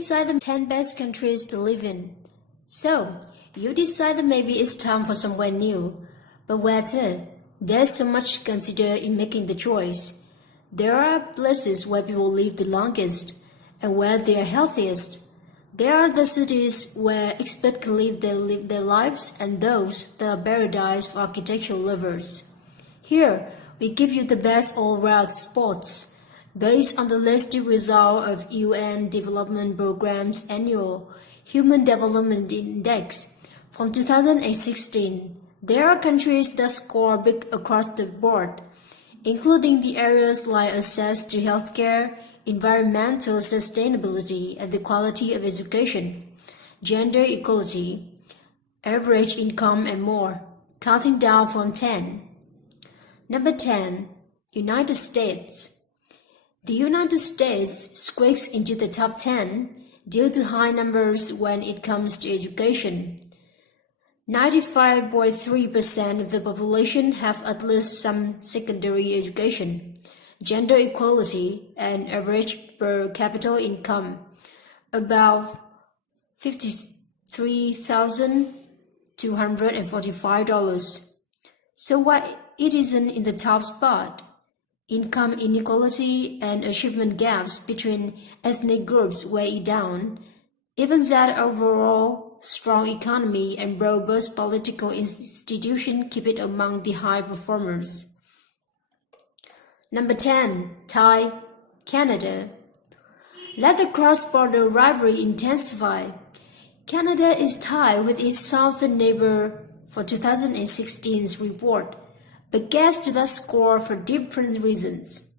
decide the 10 best countries to live in. So, you decide that maybe it's time for somewhere new. But where to? There's so much to consider in making the choice. There are places where people live the longest and where they are healthiest. There are the cities where expats can live their lives and those that are paradise for architectural lovers. Here, we give you the best all-round spots based on the latest result of UN Development Programme's annual Human Development Index from 2016. There are countries that score big across the board, including the areas like access to healthcare, environmental sustainability and the quality of education, gender equality, average income and more, counting down from 10. Number 10. United States. The United States squeaks into the top 10 due to high numbers when it comes to education. 95.3% of the population have at least some secondary education, gender equality, and average per capita income about $53,245. So why it isn't in the top spot? Income inequality and achievement gaps between ethnic groups weigh it down. Even that overall strong economy and robust political institutions keep it among the high performers. Number 10. Thai, Canada. Let the cross-border rivalry intensify. Canada is tied with its southern neighbor for 2016's report, but gets to that score for different reasons.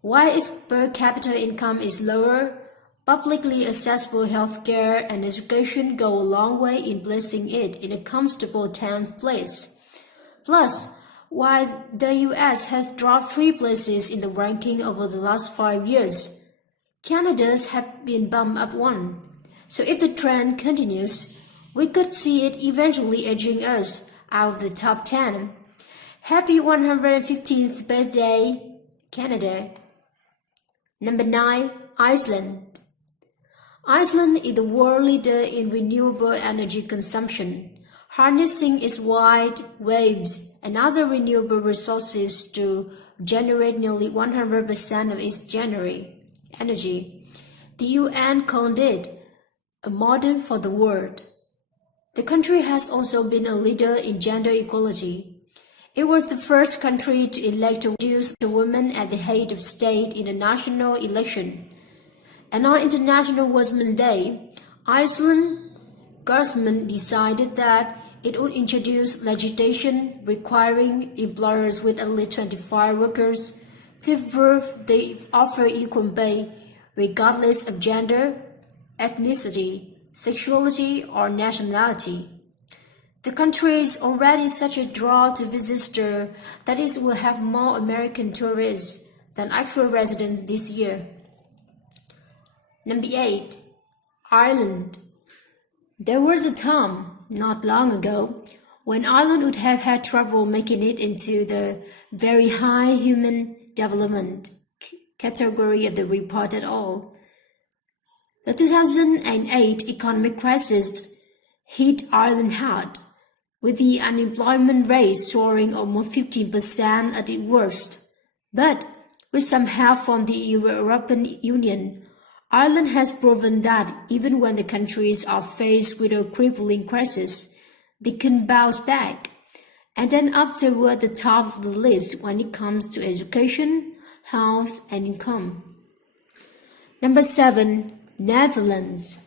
While its per capita income is lower, publicly accessible healthcare and education go a long way in placing it in a comfortable 10th place. Plus, while the US has dropped 3 places in the ranking over the last 5 years, Canada's have been bumped up 1. So if the trend continues, we could see it eventually edging us out of the top 10. Happy 115th birthday, Canada. Number 9. Iceland. Iceland is the world leader in renewable energy consumption, harnessing its wide waves and other renewable resources to generate nearly 100% of its energy. The UN called it a model for the world. The country has also been a leader in gender equality. It was the first country to elect a woman at the head of state in a national election. And on International Women's Day, Iceland government decided that it would introduce legislation requiring employers with at least 25 workers to prove they offer equal pay regardless of gender, ethnicity, sexuality, or nationality. The country is already such a draw to visitors that it will have more American tourists than actual residents this year. Number 8. Ireland. There was a time, not long ago, when Ireland would have had trouble making it into the very high human development category of the report at all. The 2008 economic crisis hit Ireland hard, with the unemployment rate soaring almost 15% at its worst. But with some help from the European Union, Ireland has proven that even when the countries are faced with a crippling crisis, they can bounce back, and then up toward the top of the list when it comes to education, health, and income. Number 7. Netherlands.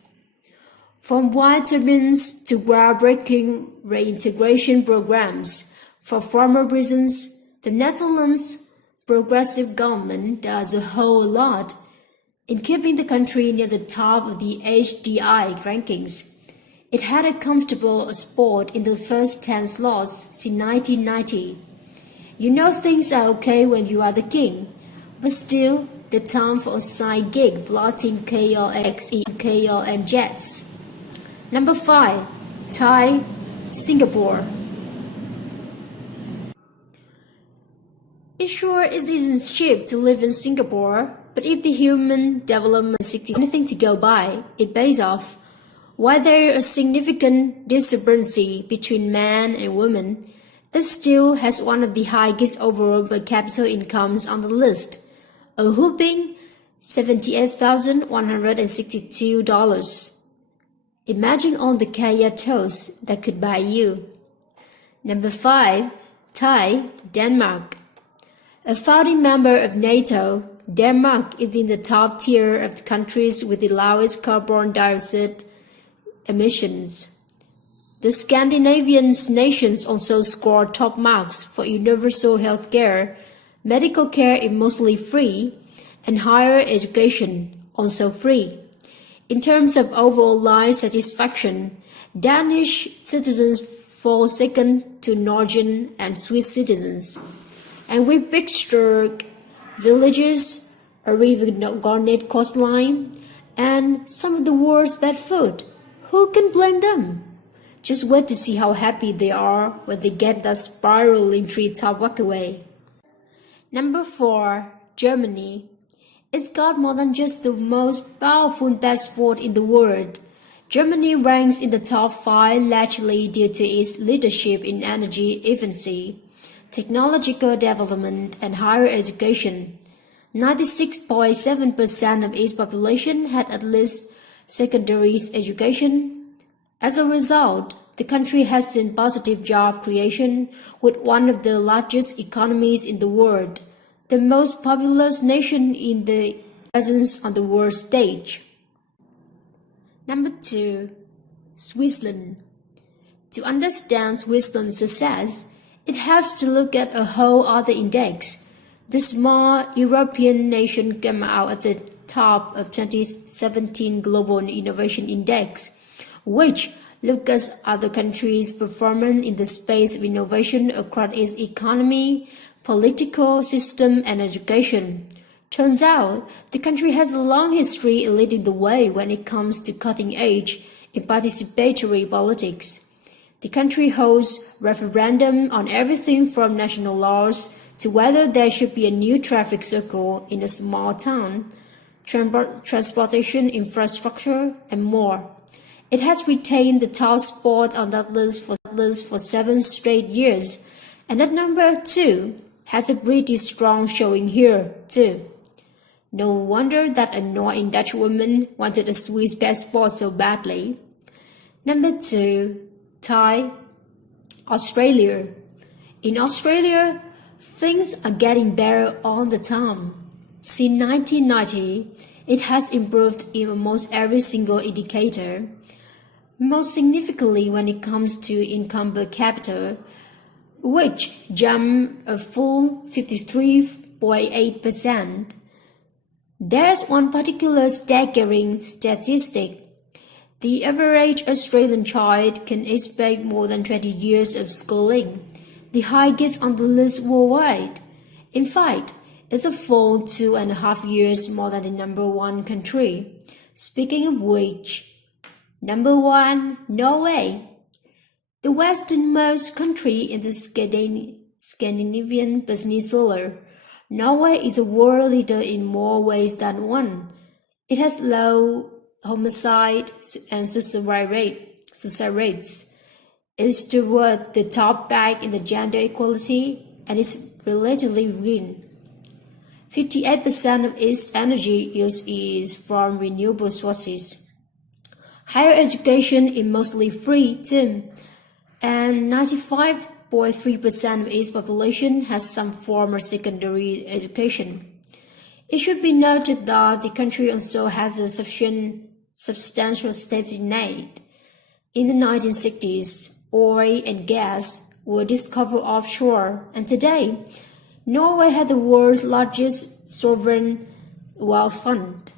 From wide turbines to groundbreaking reintegration programs for former prisons, the Netherlands' progressive government does a whole lot in keeping the country near the top of the HDI rankings. It had a comfortable spot in the first 10 slots since 1990. You know things are okay when you are the king, but still, the time for a side gig blotting KLM jets. Number 5. Thai, Singapore. It sure isn't cheap to live in Singapore, But if the human development seeks anything to go by, it pays off. While there is a significant discrepancy between men and women, it still has one of the highest overall per capita incomes on the list, a whopping $78,162. Imagine all the kaya toast that could buy you. Number 5. Thai, Denmark. A founding member of NATO, Denmark is in the top tier of countries with the lowest carbon dioxide emissions. The Scandinavian nations also score top marks for universal health care, medical care is mostly free, and higher education, also free. In terms of overall life satisfaction, Danish citizens fall second to Norwegian and Swiss citizens. And with picturesque villages, a river garnet coastline, and some of the world's best food, who can blame them? Just wait to see how happy they are when they get that spiraling treetop walkway. Number 4. Germany. It's got more than just the most powerful passport in the world. Germany ranks in the top 5 largely due to its leadership in energy efficiency, technological development, and higher education. 96.7% of its population had at least secondary education. As a result, the country has seen positive job creation with one of the largest economies in the world, the most populous nation in the presence on the world stage. Number 2. Switzerland. To understand Switzerland's success, it helps to look at a whole other index. The small European nation came out at the top of 2017 Global Innovation Index, which looks at other countries' performance in the space of innovation across its economy, political system, and education. Turns out, the country has a long history in leading the way when it comes to cutting edge in participatory politics. The country hosts referendum on everything from national laws to whether there should be a new traffic circle in a small town, transportation infrastructure, and more. It has retained the top spot on that list for 7 straight years, and at number 2 has a pretty strong showing here too. No wonder that annoying Dutch woman wanted a Swiss passport so badly. Number 2. Thai, Australia. In Australia, things are getting better all the time. Since 1990, it has improved in almost every single indicator, most significantly when it comes to income per capita, which jumped a full 53.8%. There's one particular staggering statistic. The average Australian child can expect more than 20 years of schooling, the highest on the list worldwide. In fact, it's a full 2.5 years more than the number 1 country. Speaking of which, number 1, Norway. The westernmost country in the Scandinavian Peninsula, Norway is a world leader in more ways than one. It has low homicide and suicide rates. It's toward the top back in the gender equality, and is relatively green. 58% of its energy use is from renewable sources. Higher education is mostly free too, and 95.3% of its population has some form of secondary education. It should be noted that the country also has a substantial safety net. In the 1960s, oil and gas were discovered offshore, and today, Norway has the world's largest sovereign wealth fund.